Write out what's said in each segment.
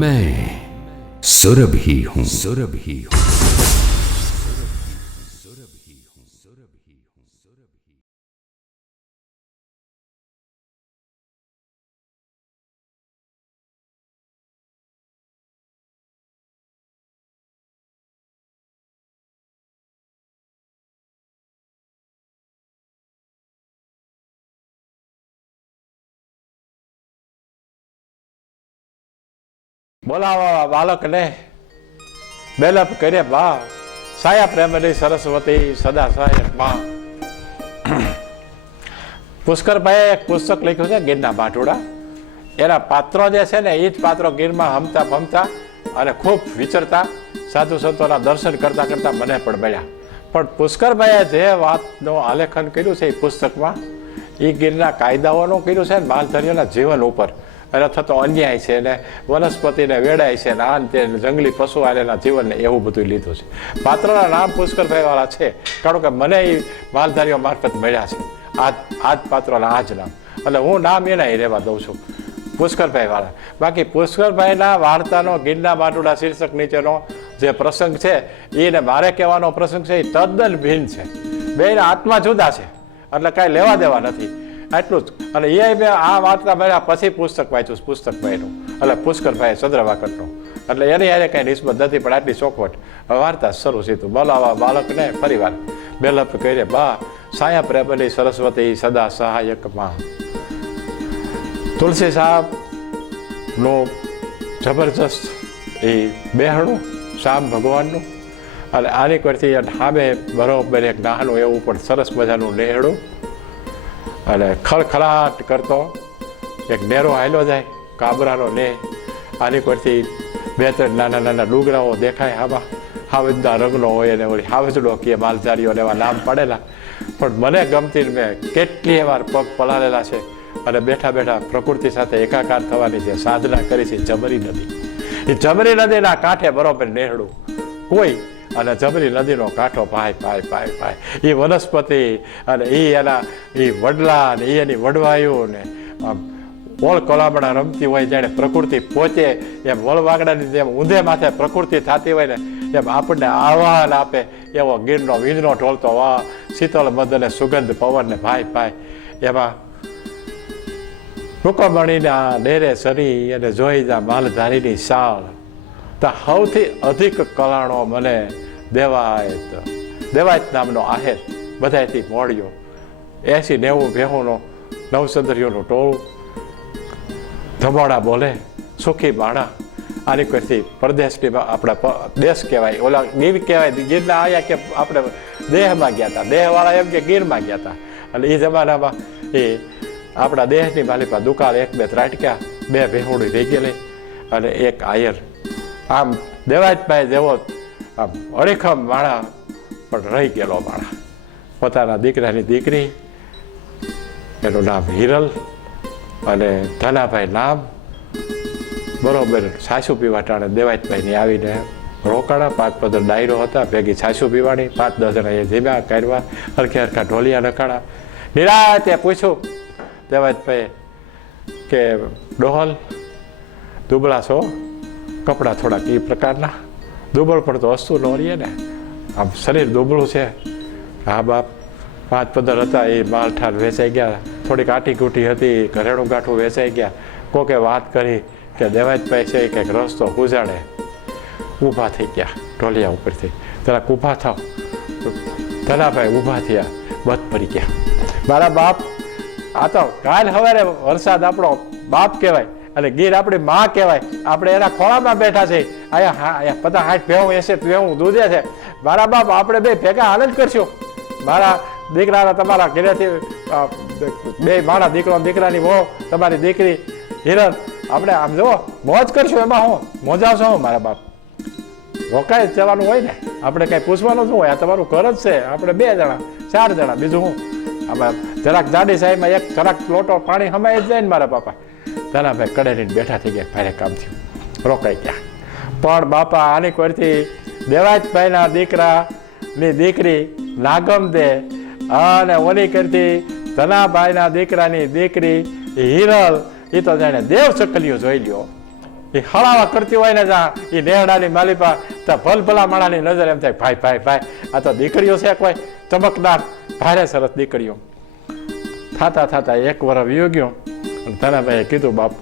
मैं सुरभि हूँ, सुरभि हूँ। બોલાવા બાળકને બેલપ કરે બા, સાયા પ્રેમની સરસ્વતી સદા સહાયક બા. પુષ્કરભાઈએ એક પુસ્તક લખ્યું છે ગીરના બાટોડા. એના પાત્રો જે છે ને એ જ પાત્રો ગીરમાં હમતા ફમતા અને ખૂબ વિચરતા સાધુ સંતોના દર્શન કરતા કરતા મને પણ મળ્યા. પણ પુષ્કરભાઈએ જે વાતનું આલેખન કર્યું છે એ પુસ્તકમાં, એ ગીરના કાયદાઓનું કર્યું છે ને માલધારીઓના જીવન ઉપર અને થતો અન્યાય છે ને વનસ્પતિને વેડાય છે ને આ તે જંગલી પશુ આલેના જીવનને એવું બધું લીધું છે. પાત્રના નામ પુષ્કરભાઈ વાળા છે, કારણ કે મને એ માલધારીઓ મારફત મળ્યા છે આ જ પાત્રના આ જ નામ, એટલે હું નામ એના રહેવા દઉં છું, પુષ્કરભાઈ વાળા. બાકી પુષ્કરભાઈના વાર્તાનો ગીરના બાટોડા શીર્ષક નીચેનો જે પ્રસંગ છે એને મારે કહેવાનો પ્રસંગ છે એ તદ્દન ભિન્ન છે. બેના આત્મા જુદા છે, એટલે કાંઈ લેવા દેવા નથી, એટલું જ. અને એ મેં આ વાર્તા મળ્યા પછી પુસ્તક વાંચ્યું પુસ્તકભાઈનું, એટલે પુષ્કરભાઈ ચંદ્રવાકરનું, એટલે એની યારે કાંઈ નિસ્બત નથી, પણ આટલી ચોખવટ વાર્તા શરૂ સીધું. બોલાવા બાળકને ફરીવાર બેલપ કરે બા, સાયા પ્રેમની સરસ્વતી સદા સહાયક માં. તુલસી સાહેબનું જબરજસ્ત એ બેહણું શામ ભગવાનનું, અને આની કરતી સામે બરોબર એક નાનું એવું પણ સરસ મજાનું નેહડું અને ખળખળાટ કરતો એક નેરો હાલ્યો જાય કાબરાનો ને. આની પરથી બે ત્રણ નાના નાના ડુંગરાઓ દેખાય, આમાં હાવજના રંગનો હોય અને ઓલી હાવજડો કે માલધારીઓને એવા નામ પડેલા. પણ મને ગમતી મેં કેટલીય વાર પગ પલાળેલા છે અને બેઠા બેઠા પ્રકૃતિ સાથે એકાકાર થવાની જે સાધના કરી છે જમરી નદી. એ જમરી નદીના કાંઠે બરોબર નેહડું કોઈ, અને જમરી નદીનો કાંઠો પાય પાય પાય પાય એ વનસ્પતિ અને એ એના એ વડલા ને એની વડવાયું ને ઓળ કોલામણા રમતી હોય, જાણે પ્રકૃતિ પોતે એમ વળવાગડાની જેમ ઊંધે માથે પ્રકૃતિ થતી હોય ને એમ આપણને આહ્વાન આપે એવો ગીરનો વીજનો ઢોળતો વાહ, શીતળ મધ અને સુગંધ પવનને ભાઈ ભાઈ. એમાં રૂકમણીના ડેરે સરી અને જોઈ જા માલધારીની શાળ, તો સૌથી અધિક કલાણો મને દેવાયત નામનો આહેર બધાથી મોડ્યો. 80-90 ભેહુંનો નવસંદરીઓનું ટોળું, ધમોડા બોલે સુખી બાણા. આની કોઈથી પરદેશની આપણા દેશ કહેવાય, ઓલા ગીર કહેવાય. ગીરના આવ્યા કે આપણે દેહમાં ગયા હતા, દેહવાળા એમ કે ગીરમાં ગયા હતા. અને એ જમાનામાં એ આપણા દેહની માલિપા દુકાળ 1-2 ત્રાટક્યા, 2 ભેહુડી રહી ગયેલી અને એક આયર. આમ દેવાયતભાઈ જેવો આમ અડીખમ માણા પણ રહી ગયેલો માણા. પોતાના દીકરાની દીકરી, એનું નામ હિરલ અને ધનાભાઈ નામ, બરોબર છાશું પીવા ટાણે દેવાયતભાઈની આવીને રોકાણા. 5-15 ડાયરો હતા, ભેગી છાશું પીવાની, 5-10 જણા એ ધીમ્યા કરવા, હરખે હરખા ઢોલિયા નખાણા. નિરાતે પૂછ્યું દેવાયતભાઈ કે ડોહલ દુબળા છો, કપડાં થોડાક એ પ્રકારના, દુબળ પણ તો વસ્તુ ન રહીએ ને, આમ શરીર દુબળું છે. હા બાપ, 5-15 હતા એ માલઠાર વેચાઈ ગયા, થોડીક આટી કૂટી હતી, ઘરેણું ગાંઠું વેચાઈ ગયા. કોકે વાત કરી કે દેવાયતભાઈ છે કંઈક રસ્તો ગુજાડે. ઊભા થઈ ગયા ઢોલિયા ઉપરથી, જરાક ઊભા થાવ. ધનાભાઈ ઊભા થયા, બધ પડી ગયા. મારા બાપ, આ તો કાલ સવારે વરસાદ આપણો બાપ કહેવાય અને ગીર આપણી માં કહેવાય, આપણે એના ખોળામાં બેઠા છે. અહીંયા 50-60 ભેહું 80 ભેહું દૂધે છે. મારા બાપ, આપણે બે ભેગા આનંદ કરશું. મારા દીકરાના તમારા ઘરેથી 2 મારા દીકરો દીકરાની વહુ, તમારી દીકરી હિરલ, આપણે આમ જુઓ મોજ કરશું. એમાં હું મોજાવશો હું મારા બાપ? રોકાઈ જ જવાનું હોય ને, આપણે કાંઈ પૂછવાનું શું હોય? આ તમારું ઘર જ છે, આપણે 2 જણા 4 જણા, બીજું હું? આમાં જરાક જાડી સાહેબમાં એક જરાક લોટો પાણી હમાઈ જ જાય ને મારા બાપા. ધનાભાઈ કડેલીને બેઠા થઈ ગયા, ભારે કામ થયું, રોકાઈ ગયા. પણ બાપા આની કોરથી દેવાયતભાઈના દીકરાની દીકરી નાગમ દે અને ઓલી કરતી ધનાભાઈના દીકરાની દીકરી હિરલ, એ તો જાણે દેવ ચકલીઓ જોઈ લ્યો. એ હળાવા કરતી હોય ને ત્યાં એ નેહડાની માલિપા ત્યાં ભલભલા માણાની નજર એમ થાય ભાઈ ભાઈ ભાઈ આ તો દીકરીઓ છે કોઈ ચમકદાર ભારે સરસ દીકરીઓ. થાતા થાતા 1 વર્ષ વીયો ગયો અને ધનાભાઈએ કીધું બાપ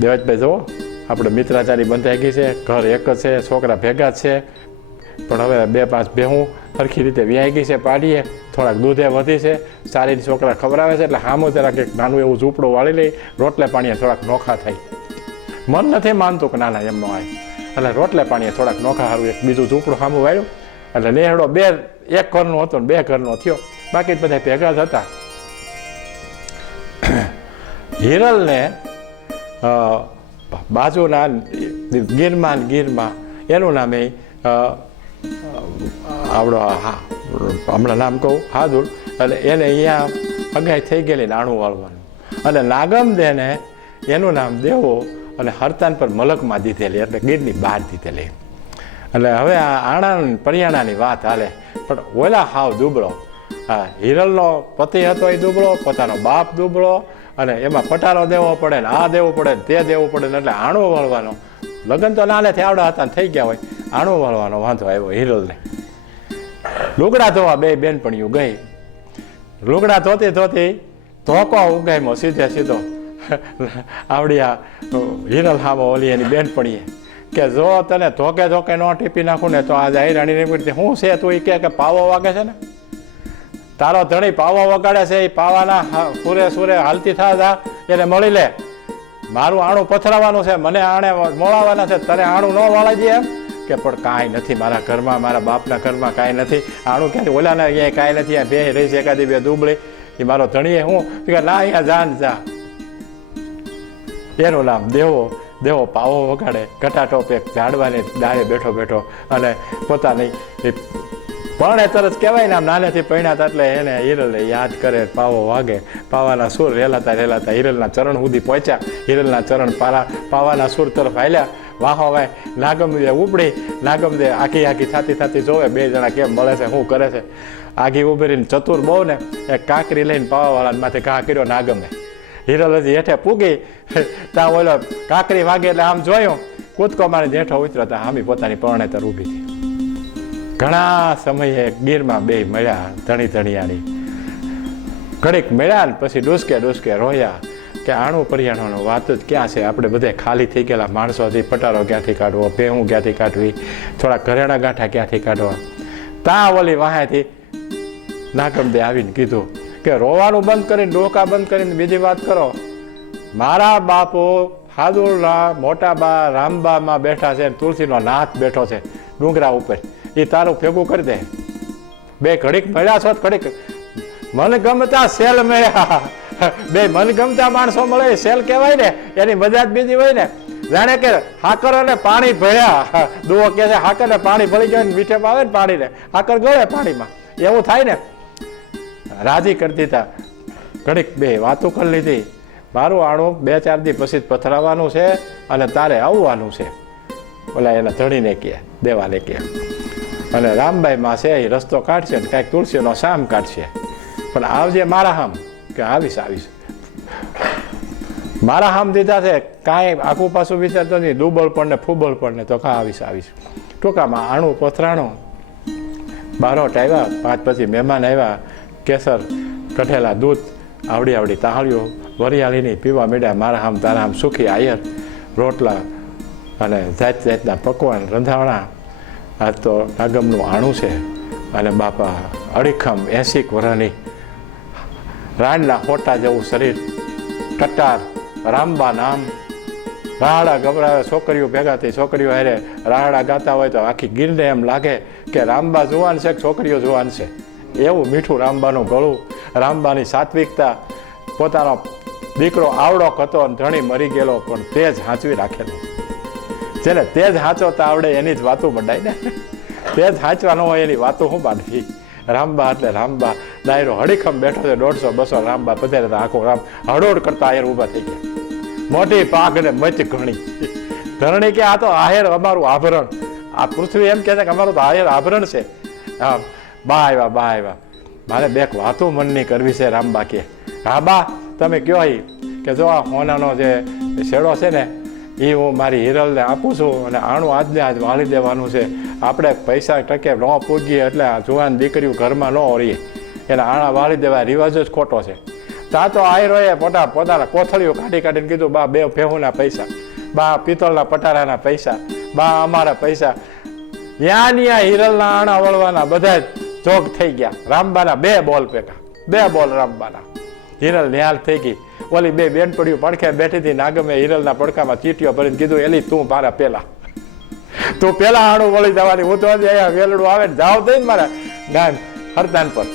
દેવાજભાઈ જુઓ આપણે મિત્રાચારી બંધાઈ ગઈ છે, ઘર એક જ છે, છોકરા ભેગા જ છે, પણ હવે 2-5 ભેહું સરખી રીતે વ્યાઈ ગઈ છે પાડીએ, થોડાક દૂધે વધી છે, સારી છોકરા ખવડાવે છે, એટલે સામું જરાક એક નાનું એવું ઝૂંપડું વાળી લઈ, રોટલે પાણીએ થોડાક નોખા થાય. મન નથી માનતું કે નાના એમનો આવે, એટલે રોટલે પાણીએ થોડાક નોખા સારું એક બીજું ઝૂંપડું સામું વાળ્યું, એટલે નેહડો 1 ઘરનો હતો ને 2 ઘરનો થયો, બાકી બધા ભેગા જ હતા. હિરલને બાજુના ગીરમાં એનું નામ આવડો હમણાં નામ કહું હાદુર, એટલે એને અહીંયા અગાઈ થઈ ગયેલી નાણું વાળવાનું, અને નાગમદેને એનું નામ દેવો અને હરતાન પર મલકમાં દીધેલી, એટલે ગીરની બહાર દીધેલી. એટલે હવે આ આણા પરિયાણાની વાત હાલે, પણ ઓલા હાવ દુબળો. હા, હિરલનો પતિ હતો એ દુબળો, પોતાનો બાપ દુબળો, અને એમાં પટારો દેવો પડે ને આ દેવું પડે ને તે દેવું પડે ને, એટલે આણું વાળવાનો, લગ્ન તો નાનેથી આવડા હતા ને થઈ ગયા હોય, આણું વાળવાનો વાંધો આવ્યો હિરલને. લુગડા ધોવા 2 બેનપણીઓ ગઈ, લુગડા ધોતી ધોકો ઉગાયમાં સીધો આવડી આ હિરલ હામો ઓલી એની બેનપણીએ કે જો તને ધોકે ન ટીપી નાખું ને તો આજે આઈરાણી નીકળતી શું છે તું, એ કે પાવો વાગે છે ને તારો ધણી પાવો વગાડે છે, એ પાવાના સુરે હાલતી થા એને મળી લે, મારું આણું પથરાવાનું છે, મને આણે મોળાવાના છે, તને આણું ન વાળી દે એમ કે પણ કાંઈ નથી મારા ઘરમાં, મારા બાપના ઘરમાં કાંઈ નથી, આણું ક્યાંથી ઓલાને અહીંયા કાંઈ નથી, આ બે રહી છે એકાદી 2 દુબળી, એ મારો ધણીએ હું કે ના અહીંયા જાન જા. એનું નામ દેવો પાવો વગાડે, ઘટાટોપ એક ઝાડવાની ડાળે બેઠો અને પોતાની પરણે તરત કહેવાય ને આમ નાનેથી પૈણા હતા, એટલે એને હિરલને યાદ કરે, પાવો વાગે, પાવાના સુર રેલાતા હિરલના ચરણ સુધી પહોંચ્યા, હિરલના ચરણ પાવાના સુર તરફ હાલ્યા, વાહો વાય નાગમદે ઉપડી, નાગમદે આખી થાતી જોવે 2 જણા કેમ મળે છે શું કરે છે, આગી ઉભી રહીને ચતુર બહુ ને એક કાંકરી લઈને પાવાવાળાને માથે ઘા કર્યો નાગમે. હિરલ હજી હેઠે પૂગી ત્યાં ઓલો કાંકરી વાગે એટલે આમ જોયું, કૂદકો મારીને હેઠો ઉતર્યો ત્યાં આમી પોતાની પરણેતર ઊભી હતી. ઘણા સમયે ગીરમાં 2 મળ્યા ધણીયાણી, ઘડીક મળ્યા ને પછી ડૂસકે રોયા કે આણું પરિયાણોનો વાત જ ક્યાં છે, આપણે બધે ખાલી થઈ ગયેલા માણસોથી પટારો ક્યાંથી કાઢવો, ભેહું ક્યાંથી કાઢવી, થોડા ઘરેણા ગાંઠા ક્યાંથી કાઢવા. ત્યાં ઓલી વાહેથી નાગમદે આવીને કીધું કે રોવાનું બંધ કરીને, ડોકા બંધ કરીને બીજી વાત કરો, મારા બાપો હાદુરના મોટા બા રામબામાં બેઠા છે, તુલસીનો નાથ બેઠો છે ડુંગરા ઉપર, એ તારું ભેગું કરી દે. 2 ઘડીક મળ્યા છો, ઘડીક મનગમતા સેલ મળ્યા, 2 મનગમતા માણસો મળે સેલ કહેવાય ને, એની મજા જ બીજી હોય ને. જાણે કે હાકર અને પાણી ભળ્યા, દુઓ કે છે હાકર ને પાણી ભળી જાય ને મીઠે આવે ને પાણીને, હાકર ગળે પાણીમાં, એવું થાય ને. રાજી કરી દીધા, ઘડીક 2 વાતો કરી લીધી, મારું આણું 2-4 દી પછી પથરાવાનું છે અને તારે આવવાનું છે, ઓલા એના ધણીને કહે, દેવાને કહે, અને રામબાઈ માં છે એ રસ્તો કાઢશે ને કાંઈક તુલસીનો શામ કાઢશે, પણ આવજે મારા હામ, કે આવીશ. મારા હામ દીધા છે, કાંઈ આખું પાછું વિચારતો નહીં, દુબળ પણ ને ફૂબળ પણ ને, તો આવીશ. ટૂંકામાં આણું પથરાણું, બારોટ આવ્યા, 5 પછી મહેમાન આવ્યા, કેસર કઠેલા દૂધ આવડી તાહળીઓ વરિયાળીની પીવા માંડ્યા, મારા હામ તારા હામ સુખી આયર, રોટલા અને જાતના પકવાન રંધાવણા. આજ તો નાગમનું આણું છે, અને બાપા અડીખમ 80 વર્ષની, રાણના હોટા જેવું શરીર, ટટ્ટાર, રામબા નામ, રાહડા ગભરાવે, છોકરીઓ ભેગા થઈ, છોકરીઓ હારે રાહડા ગાતા હોય તો આખી ગીરને એમ લાગે કે રામબા જુવાન છે કે છોકરીઓ જુવાન છે, એવું મીઠું રામબાનું ગળું, રામબાની સાત્વિકતા. પોતાનો દીકરો આવડોક હતો અને ધણી મરી ગયેલો, પણ તે જ હાંચવી રાખેલો, જેને તે જ હાંચવતા આવડે એની જ વાતો મંડાય ને, તે જ હાંચવા ન હોય એની વાતો શું બાંધવી. રામબા એટલે રામબા, ડાયરો હડીખમ બેઠો છે, 150-200 રામબા પધારે, આખો રામ હડોડ કરતા આયર ઊભા થઈ ગયા, મોટી પાક ને મચ ઘણી. ધરણી કે આ તો આહેર અમારું આભરણ, આ પૃથ્વી એમ કહે છે કે અમારું તો આહેર આભરણ છે. હા, બા આવ્યા, મારે 2 વાતો મનની કરવી છે. રામબા કે હા બા તમે કયો કે જો આ હોનાનો જે શેડો છે ને એ હું મારી હિરલને આપું છું અને આણું આજને આજ વાળી દેવાનું છે. આપણે પૈસા ટકે ન પૂગીએ એટલે આ જુવાન દીકરીઓ ઘરમાં ન ઓળીએ, એના આણા વાળી દેવા રિવાજ જ ખોટો છે. તા તો આયરોએ પોતાના કોથળીઓ કાઢીને કીધું, બા 2 ભેહુના પૈસા, બા પિત્તળના પટારાના પૈસા, બા અમારા પૈસા. ત્યાં હિરલના આણા વળવાના બધા જોગ થઈ ગયા. રામબાના 2 બોલ ભેગા, 2 બોલ રામબાના. હિરલ નિહાલ થઈ ગઈ. ઓલી 2 બેનપડીઓ પડખે બેઠી હતી. નાગમે હિરલના પડખામાં ચીટીઓ ભરીને કીધું, એલી તું મારા પેલા, તું પેલા આણું વળી જવાની, હું તો અહીંયા વેલડું આવે ને જાવ થઈ ને મારા ગામ હરદાન પર.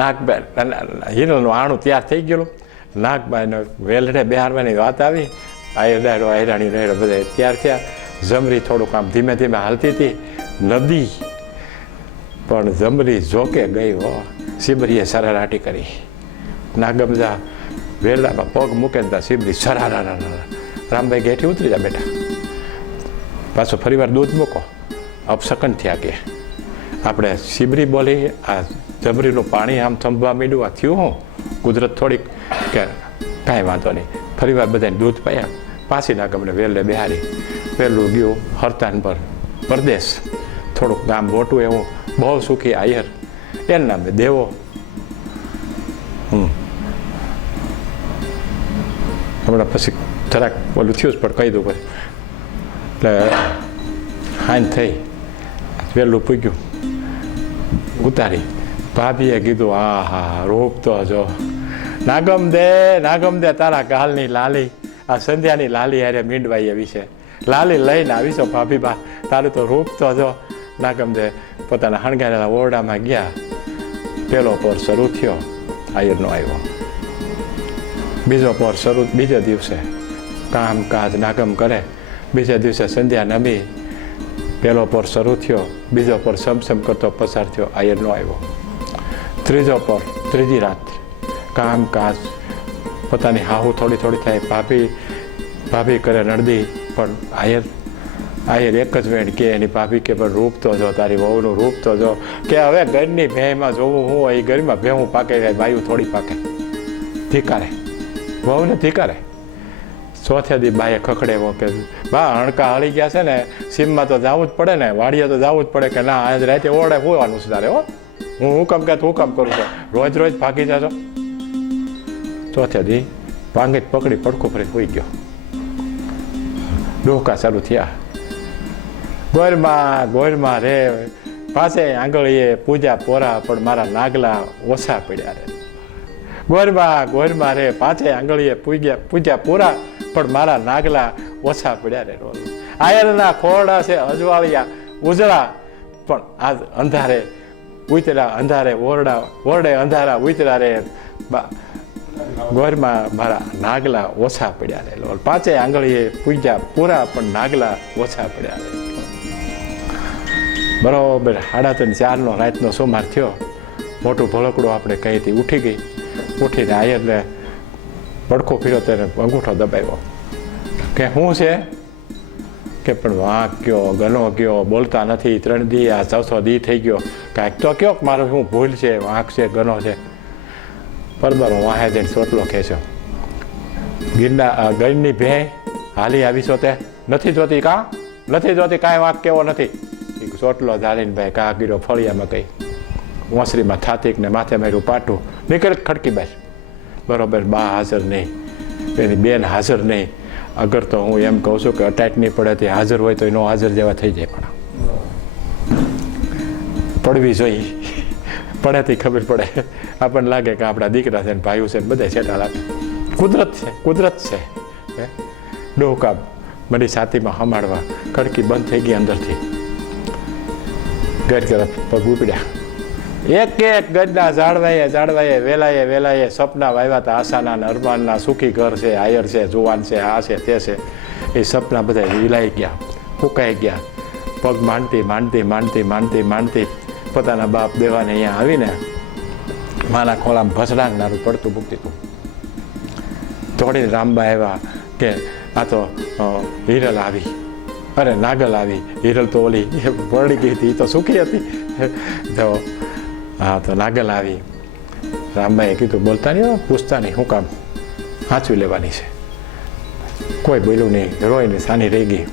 નાગબેન હિરલનું આણું તૈયાર થઈ ગયેલું. નાગબાઈને વેલડે બેહારવાની વાત આવી. આયરડાયરો આયરાણી રહેડો બધા તૈયાર થયા. જમરી થોડુંક આમ ધીમે ધીમે હાલતી હતી. નદી પણ જમરી જોકે ગઈ હો. સિમરીએ સરારાટી કરી. નાગમજા વેલડામાં પગ મૂકે ને સિમરી સરારા. રામભાઈ ગેઠી ઉતરી જા બેટા, પાછો ફરીવાર દૂધ મૂકો. અપસકન થયા કે આપણે સિમરી બોલી, આ જમરીનું પાણી આમ થંભવા માંડ્યું. આ થયું હું કુદરત થોડીક કે કાંઈ વાંધો નહીં. ફરીવાર બધાને દૂધ પાયા. પાછી નાગમને વેલડે બેહારી. વેલું ગયું હરતાન પર પરદેશ. થોડુંક ગામ મોટું એવું, બહુ સુખી આયર, એના નામે દેવો. હમણાં પછી જરાક ઓલું થયું પણ કહી દઉં પછી. એટલે હાન થઈ, વહેલું પૂગ્યું, ઉતારી. ભાભીએ કીધું, હા હા રૂપ તો જો નાગમ દે તારા ગાલની લાલી, આ સંધ્યાની લાલી હારે મીંડવાઈ એવી છે. લાલી લઈને આવીશો ભાભી બા, તારું તો રૂપ તો જો. નાગમ દે પોતાના હણગારેલા ઓરડામાં ગયા. પેલો પોર શરૂ થયો, આયરનો આવ્યો. બીજો પોર શરૂ, બીજે દિવસે કામકાજ નાગમ કરે. બીજે દિવસે સંધ્યા નમી. પહેલો પોર શરૂ થયો, બીજો પોર સમસમ કરતો પસાર થયો, આયરનો આવ્યો. ત્રીજો પોર, ત્રીજી રાત કામકાજ, પોતાની હાહુ થોડી થોડી થાય. ભાભી કરે નડદી, પણ આયર એક જ વેણ કે એની ભાભી કે પણ રૂપ તો જો, તારી વહુનું રૂપ તો જો. કે હવે ઘરની ભેંમાં જોવું હું હોય, ઘરમાં ભેહું પાકે જાય, બાયું થોડી પાકે. ધિકારે વહુને ધિકારે. ચોથે દી બાએ ખખડેવો કે બા હણકા હળી ગયા છે ને, સીમમાં તો જવું જ પડે ને, વાડીએ તો જવું જ પડે. કે ના આજ રાતે ઓરડે હોવાનું છે તારે. હો હું હુકમ કે હુકમ કરું છું, રોજ ભાગી જાજો. ચોથે દી ભાંગી પકડી પડખું ફરી હોઈ ગયો. ડોકા ચાલુ થયા. ગોરમાં રે પાસે આંગળીએ પૂજા પોરા, પણ મારા નાગલા ઓછા પડ્યા રે. ગોરમાં રે પાંચે આંગળીએ પૂજા પૂરા, પણ મારા નાગલા ઓછા પડ્યા રે. આયરના ખોરડા છે અજવાળિયા ઉજળા, પણ આજ અંધારે ઉતરા. અંધારે ઓરડે અંધારા ઉતરા રે. ગોરમાં મારા નાગલા ઓછા પડ્યા રે. પાંચે આંગળીએ પૂજા પૂરા, પણ નાગલા ઓછા પડ્યા રે. બરોબર 3:30-4 રાતનો સોમાર થયો. મોટું ભળકડું આપણે કહી હતી ઉઠી ગઈ. ઉઠીને આયરને પડખો ફીરો તેને અંગૂઠો દબાવ્યો કે શું છે? કે પણ વાંક કયો, ગનો કયો, બોલતા નથી. 3 દી, આ 4થો દી થઈ ગયો. કાંઈક તો કયો મારો શું ભૂલ છે, વાંક છે, ગનો છે. પરબરો વાહે જઈને ચોટલો ખેંચ્યો. ગઈની ભેં હાલી આવીશો તે નથી જોતી? કાં નથી જોતી? કાંઈ વાંક કેવો નથી. ચોટલો ધારીને ભાઈ કા ગીરો ફળિયામાં ગઈ. ઓસરીમાં થાતીક ને માથે માર્યું પાટું. નીકળ ખડકી બાર. બરોબર બા હાજર નહીં, એની બેન હાજર નહીં. અગર તો હું એમ કહું છું કે અટાઈટ નહીં પડે તે હાજર હોય તો એનો હાજર જેવા થઈ જાય. પણ પડવી જોઈએ, પડેથી ખબર પડે. આપણને લાગે કે આપણા દીકરા છે ને ભાઈઓ છે ને બધા છેટા લાગે. કુદરત છે. ડોકા બધી છાતીમાં હમાડવા. ખડકી બંધ થઈ ગઈ અંદરથી. ઘર તરફ પગ ઉપડ્યા. એક ગજના ઝાડવાએ વેલાએ સપના વાવ્યા હતા. આશાના અરમાનના. સુખી ઘર છે, આયર છે, જુવાન છે, આ છે, તે છે. એ સપના બધા વિલાઈ ગયા, ફૂંકાઈ ગયા. પગ માંડતી પોતાના બાપ દેવાને અહીંયા આવીને માના ખોળામાં ભસડાંગનારું પડતું મૂકતી હતું. થોડી રામબા આવ્યા કે આ તો હિરલ આવી. અરે નાગલ આવી. હિરલ તો ઓલી વળી ગઈ હતી, તો સુખી હતી. તો હા તો નાગલ આવી. રામબાઈએ કીધું બોલતા નહીં, પૂછતા નહીં, શું કામ સાચવી લેવાની છે. કોઈ બોલ્યું નહીં, રોઈને સાની રહી ગઈ.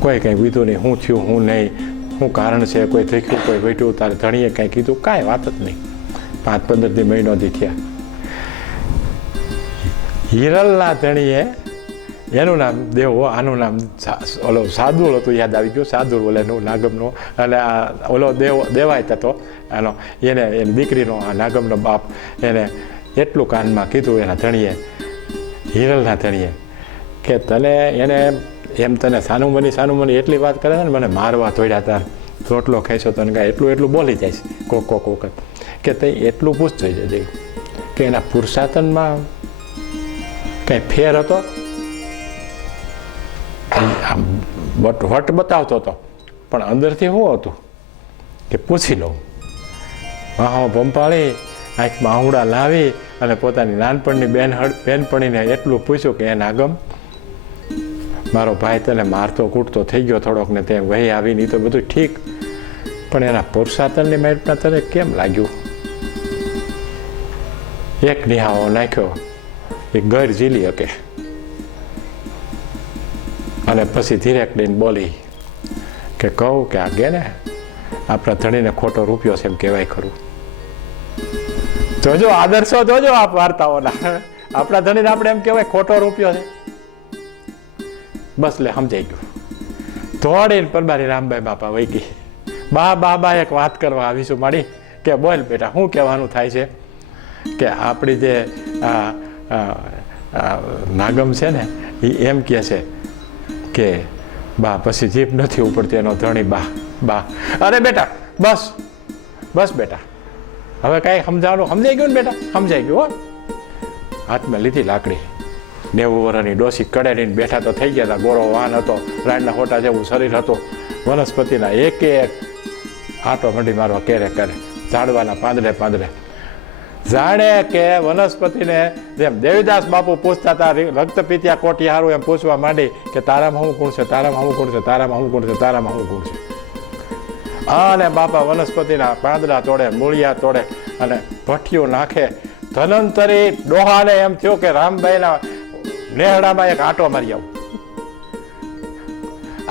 કોઈ કંઈ કીધું નહીં, શું થયું શું નહીં, શું કારણ છે, કોઈ થયું કોઈ બેઠું, તારે ધણીએ કાંઈ કીધું, કાંઈ વાત જ નહીં. 5-15 મહિનોથી થયા. હિરલના ધણીએ, એનું નામ દેવો, આનું નામ ઓલો સાદુલ હતું, યાદ આવી ગયું, સાદુલ ઓલેનું નાગમનો. અને આ ઓલો દેવાય હતો આનો, એની દીકરીનો, આ નાગમનો બાપ, એને એટલું કાનમાં કીધું એના ધણીએ, હિરલના ધણીએ, કે તને એને એમ તને સાનું મની એટલી વાત કરે છે ને, મને મારવા તોડ્યા હતા, રોટલો ખાઈશો તને કાંઈ એટલું બોલી જાય છે કોક વખત, કે તે એટલું પૂછ થઈ જાય કે એના પુરુષાર્થમાં કંઈ ફેર હતો. વટ બતાવતો હતો, પણ અંદરથી શું હતું કે પૂછી લઉં. વાહો પંપાળી આંખમાં આહુડા લાવી અને પોતાની નાનપણની બેનપણીને એટલું પૂછ્યું કે એ નાગમ, મારો ભાઈ તને મારતો કૂટતો થઈ ગયો થોડોક ને તે વહી આવીને તો બધું ઠીક, પણ એના પુરુષાર્થની મેટમાં તને કેમ લાગ્યું? એક નિહાળો નાખ્યો એ ગર ઝીલી શકે. અને પછી ધીરેક લઈને બોલી કે કહું કે આગે ને આપણા ધણીને ખોટો રૂપિયો છે એમ કહેવાય ખરું. જોજો આદર્શો જોજો આપ વાર્તાઓના, આપણા ધણીને આપણે એમ કહેવાય ખોટો રૂપિયો છે. બસ લે સમજાઈ ગયું. દોડીને પરબારી રામભાઈ બાપા વહી ગઈ. બા એક વાત કરવા આવીશું માડી, કે બોલ બેટા શું કહેવાનું થાય છે? કે આપણી જે નાગમ છે ને એ એમ કહે છે કે બા પછી જીભ નથી ઉપડતી એનો ધણી બા. અરે બેટા બસ બેટા, હવે કાંઈ સમજાવવાનું સમજાઈ ગયું ને બેટા? સમજાઈ ગયું. હો, હાથમાં લીધી લાકડી. 90 વર્ષની ડોસી કડેરીને બેઠા તો થઈ ગયા હતા. ગોળો વાન હતો, રાયના હોટા જેવું શરીર હતું. વનસ્પતિના એક આંટો મંડી મારવા કરે ઝાડવાના પાંદડે જાણે કે વનસ્પતિને જેમ દેવીદાસ બાપુ પૂછતા હતા, રક્ત પીત્યા કોટી હારું એમ પૂછવા માંડી કે તારામાં શું ગુણ છે, તારામાં શું ગુણ છે, તારામાં શું ગુણ છે, તારામાં શું ગુણ છે. અને બાપા વનસ્પતિના પાંદડા તોડે, મૂળિયા તોડે અને ભઠ્ઠીઓ નાખે. ધનંતરી ડોહાને એમ થયો કે રામભાઈના નેહડામાં એક આંટો મારી આવું.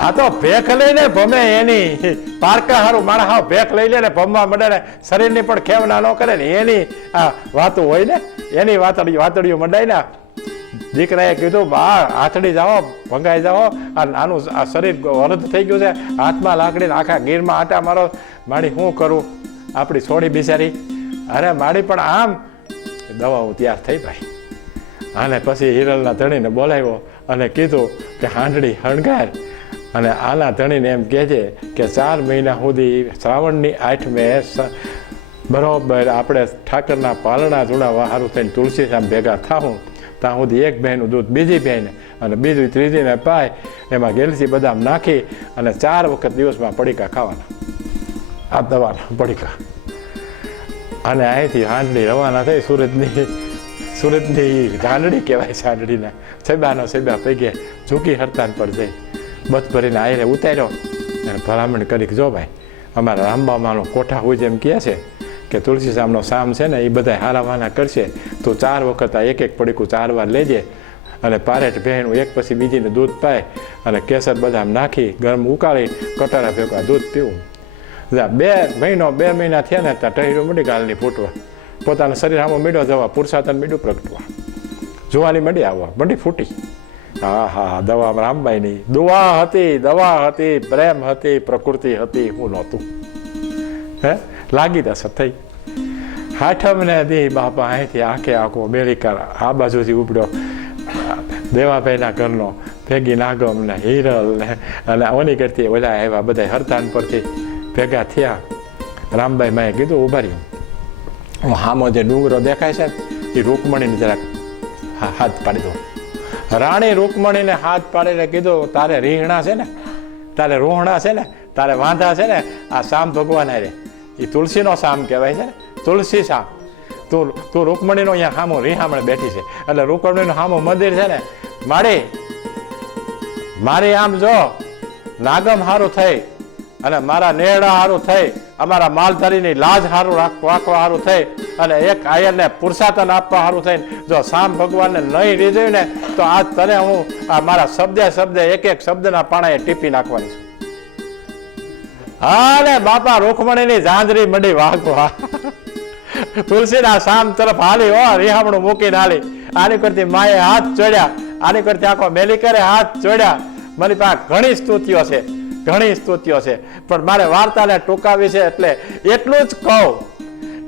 આ તો ભેખ લઈને ભમે, એની પારકા હારું માણસ હાવ ભેખ લઈ લે ને ભમવા મળે ને, શરીરની પણ ખેવના ન કરે ને, એની આ વાતું હોય ને, એની વાતડીઓ મંડાય ને. દીકરાએ કીધું બા આથડી જાઓ, ભંગાઈ જાઓ, આનું આ શરીર વરદ થઈ ગયું છે, હાથમાં લાકડીને આખા ગીરમાં આટા મારો. માડી શું કરું આપણી છોડી બિચારી? અરે માડી પણ આમ દવાઓ તૈયાર થઈ ભાઈ. અને પછી હિરલના ધણીને બોલાવ્યો અને કીધું કે હાંડડી હણગાર. અને આના ધણીને એમ કહે છે કે 4 મહિના સુધી શ્રાવણની 8મે બરોબર આપણે ઠાકરના પાલણા જોડાવા સારું થઈને તુલસી સામે ભેગા થાવું, ત્યાં સુધી એક બહેનું દૂધ બીજી બહેને અને બીજું ત્રીજીને પાય, એમાં ગેલસી બદામ નાખી અને 4 વખત દિવસમાં પડીકા ખાવાના, આ દવાના પડીકા. અને અહીંથી હાંડડી રવાના થઈ સુરતની ગાંડડી કહેવાય છે. હાંડડીના સેબા પૈકે ઝૂકી હરતાન પર જઈ બસ ભરીને આયરે ઉતાર્યો અને ભલામણ કરી કે જો ભાઈ અમારા રામબામાનો કોઠા હોય એમ કહે છે કે તુલસી સામનો સામ છે ને એ બધા હારાવાના કરશે, તો 4 વખત આ એક પડીકું 4 વાર લેજે અને પારેટ ભેણું એક પછી બીજીને દૂધ પાય અને કેસર બદામ નાખી ગરમ ઉકાળી કટારા ભેગા દૂધ પીવું. 2 મહિના થયા ને ત્યાં ટહીરું મંડી ગાલની ફૂટવા, પોતાના શરીર આમાં મીડો જવા, પુરુષાર્થન મીડું પ્રગટવા, જોવાની મંડી આવવા, મંડી ફૂટી. હા દવા રામબાઈની દવા હતી, પ્રેમ હતી, પ્રકૃતિ હતી, હું નહોતું. હે લાગી દસ થઈ. હાઠમને દી બાપા અહીંથી આખો મેળીકાર આ બાજુથી ઉપડ્યો દેવાભાઈના ઘરનો, ભેગી નાગમ ને હિરલ ને અને ઓની કરતી ઓલા આવ્યા, બધા હરતાન પરથી ભેગા થયા. રામબાઈ માએ કીધું ઉભા રહી, હું હામો જે ડુંગરો દેખાય છે એ રૂકમણીને જરાક હાથ પાડી દઉં. રાણી રૂકમણીને હાથ પાડીને કીધું તારે રીહણા છે ને, તારે રોહણા છે ને, તારે વાંધા છે ને, આ શામ ભગવાન રે એ તુલસીનો શામ કહેવાય છે ને, તુલસી શામ. તું રૂકમણીનો અહીંયા હામો રીહામણ બેઠી છે, એટલે રૂકમણીનું હામો મંદિર છે ને, મારી આમ જો નાગમ હારું થઈ અને મારા નેહડા હારું થઈ અમારા માલધારીની લાજ સારું રાખવા સારું થઈ અને એક આયરને પુરુષાર્થન આપવા સારું થઈને જો શામ ભગવાનને નહીં રીઝવ્યું ને તો આજ તને હું આ મારા શબ્દે એક શબ્દના પાણાએ ટીપી નાખવાની છું. હા ને બાપા રૂખમણીની ઝાંઝરી મંડી વાગવા તુલસીના શામ તરફ હાલી હો રિહામણું મૂકીને હાલી. આની કરતી માએ હાથ જોડ્યા, આની કરતી આખો મેલી કરે હાથ જોડ્યા. મારી પાસે ઘણી સ્તુતિઓ છે, ઘણી સ્તુતિઓ છે, પણ મારે વાર્તાને ટૂંકાવી છે એટલે એટલું જ કહું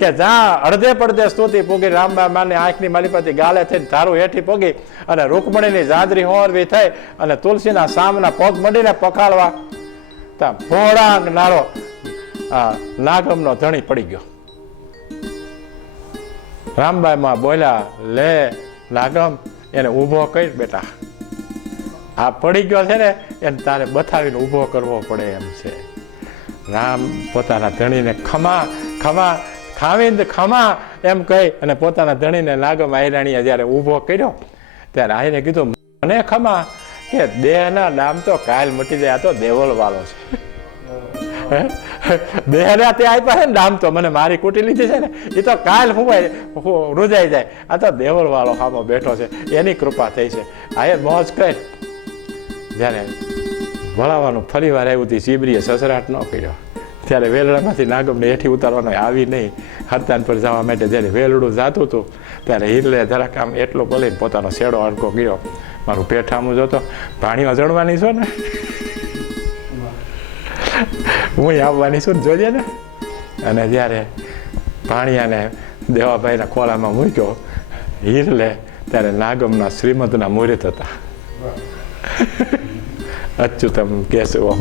કે જ્યાં અડધે પડધે સ્તુતિ પૂગી રામબા માની આંખની માલિપાથી ગાલે થઈને ધારું હેઠી પૂગી અને રૂકમણીની ઝાંઝરી હોરવી થઈ અને તુલસીના સામના પગ મંડીને પખાળવા ત્યાં ભોળાંગ નારો નાગમનો ધણી પડી ગયો. રામબાઈમાં બોલ્યા, લે નાગમ એને ઊભો કરી બેટા, આ પડી ગયો છે ને એને તારે બતાવીને ઊભો કરવો પડે એમ છે. રામ પોતાના ધણીને ખમા ખમા ખાવીને ખમા એમ કહી અને પોતાના ધણીને નાગમ આયરાણીએ જ્યારે ઊભો કર્યો ત્યારે આઈને કીધું, મને ખમા કે દેહના નામ તો કાલ મટી જાય, આ તો દેવલ વાળો છે. દેહના તે આપ્યા છે ને નામ તો મને મારી કુટી લીધી છે ને એ તો કાલ રૂજાઈ જાય, આ તો દેવલ વાળો સામો બેઠો છે, એની કૃપા થઈ છે. આ એ મોજ કહી જ્યારે વળાવવાનું ફરી વાર આવ્યું હતી, ચીબરીએ સસરાટ ન કર્યો ત્યારે વેલડામાંથી નાગમને હેઠી ઉતારવાનો આવી નહીં. હરતાન પર જવા માટે જ્યારે વેલડું જાતું હતું ત્યારે હિરલે જરાક આમ એટલો બોલીને પોતાનો શેડો અડકો ગયો. મારું પેટ આમું જોતો, ભાણીમાં જણવાની છો ને, હું આવવાની છું ને જોજે ને. અને જ્યારે ભાણિયાને દેવાભાઈના ખોળામાં મૂક્યો હિરલે ત્યારે નાગમના શ્રીમદના મુહૂર્ત હતા. અચ્યુતમ કેશવમ